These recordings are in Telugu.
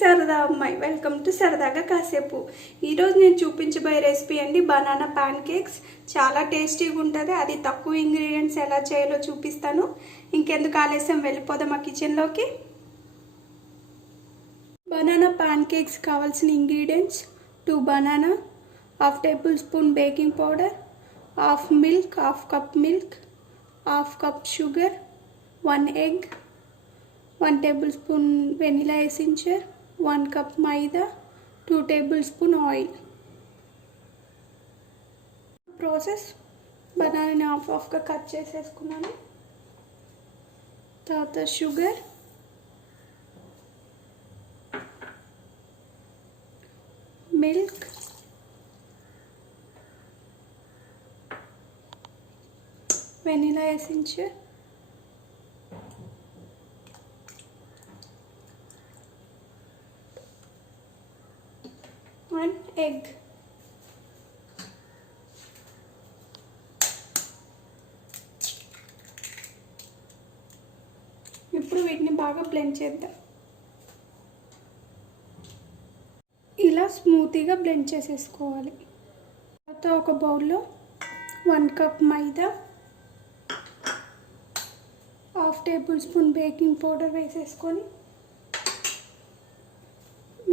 Sarada ammai. Welcome to Saradaga Kasepu. ఈరోజు నేను చూపించబోయే రెసిపీ అండి బనానా pancakes. చాలా టేస్టీగా ఉంటుంది. అది తక్కువ ఇంగ్రీడియెంట్స్ ఎలా చేయాలో చూపిస్తాను. ఇంకెందుకు ఆలస్యం వెళ్ళిపోదాం ఆ కిచెన్లోకి. బనానా pancakes కావాల్సిన ingredients 2 banana, 1/2 tablespoon baking powder, 1/2 milk, 1/2 cup milk, 1/2 cup sugar, 1 egg, 1 tablespoon vanilla essence, 1 cup maida, 2 tablespoon oil. Process: banana half గా కట్ చేసేసుకున్నాను. తర్వాత sugar, milk, vanilla essence, 1 egg. ఇప్పుడు వీటిని బాగా బ్లెండ్ చేద్దాం. ఇలా స్మూతీగా బ్లెండ్ చేసేసుకోవాలి. తర్వాత ఒక బౌల్లో 1 కప్ మైదా, 1/2 tablespoon బేకింగ్ పౌడర్ వేసేసుకొని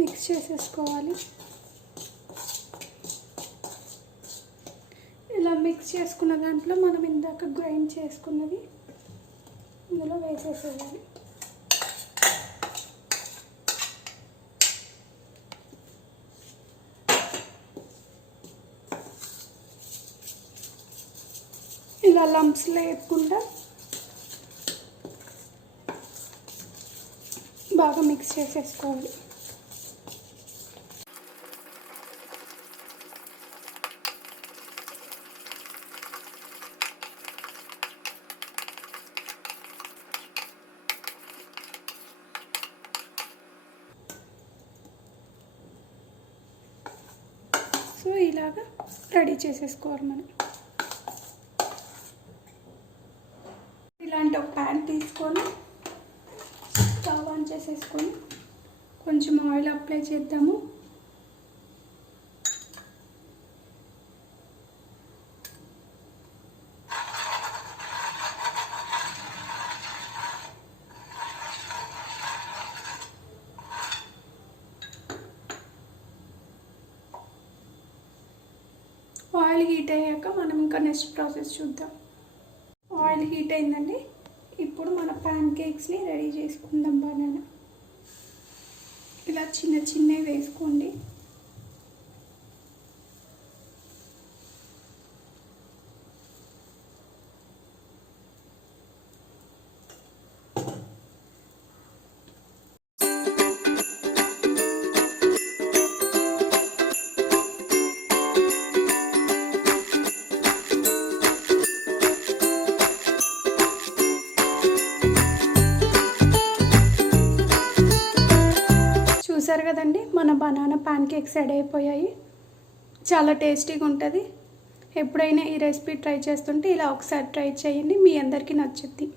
మిక్స్ చేసేసుకోవాలి. ఇలా మిక్స్ చేసుకున్న దాంట్లో మనం ఇందాక గ్రైండ్ చేసుకున్నది ఇందులో వేసేసేయాలి. ఇలా లంప్స్ లేకుండా బాగా మిక్స్ చేసేసుకోవాలి. సో ఇలాగా రెడీ చేసేసుకోవాలి. మనం ఇలాంటి ఒక ప్యాన్ తీసుకొని స్టవ్ ఆన్ చేసేసుకొని కొంచెం ఆయిల్ అప్లై చేద్దాము. ఆయిల్ హీట్ అయ్యాక మనం ఇంకా నెక్స్ట్ ప్రాసెస్ చూద్దాం. ఆయిల్ హీట్ అయిందండి. ఇప్పుడు మన ప్యాన్ కేక్స్ని రెడీ చేసుకుందాం. బనానా ఇలా చిన్న చిన్నవి వేసుకోండి. చూసారు కదండి, మన బనానా పాన్ కేక్స్ రెడీ అయిపోయాయి. చాలా టేస్టీగా ఉంటుంది. ఎప్పుడైనా ఈ రెసిపీ ట్రై చేస్తుంటే ఇలా ఒకసారి ట్రై చేయండి, మీ అందరికీ నచ్చుద్ది.